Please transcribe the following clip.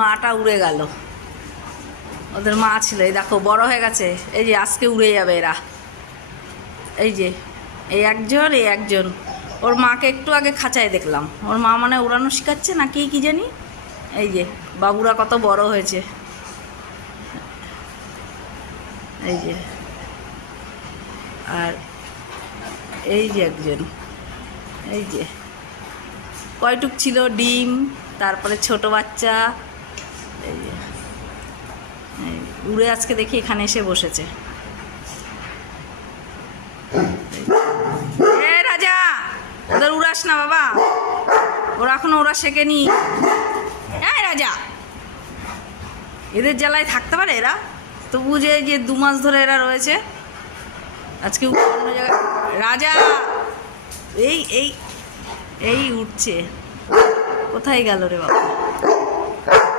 মাটা উড়ে গেল। ওদের মা ছিল, এই দেখো বড় হয়ে গেছে, এই যে আজকে উড়ে যাবে এরা। এই যে এই একজন ওর মাকে একটু আগে খাঁচায় দেখলাম, ওর মা মানে উড়ানো শেখাচ্ছে না কি জানি। এই যে বাবুরা কত বড় হয়েছে, এই যে। আর এই যে একজন, এই যে কয়টুক ছিল ডিম, তারপরে ছোট বাচ্চা, এই যে উড়ে আজকে দেখি এখানে এসে বসেছে। এ রাজা, ওদের উড়াস না বাবা, ওরা এখনো ওরা শেখেনি। হ্যাঁ রাজা, এদের জ্বালায় থাকতে পারে এরা? তো বুঝে যে 2 মাস ধরে এরা রয়েছে, আজকে অন্য জায়গায়। রাজা এই এই এই উঠছে, কোথায় গেল রে বাবা?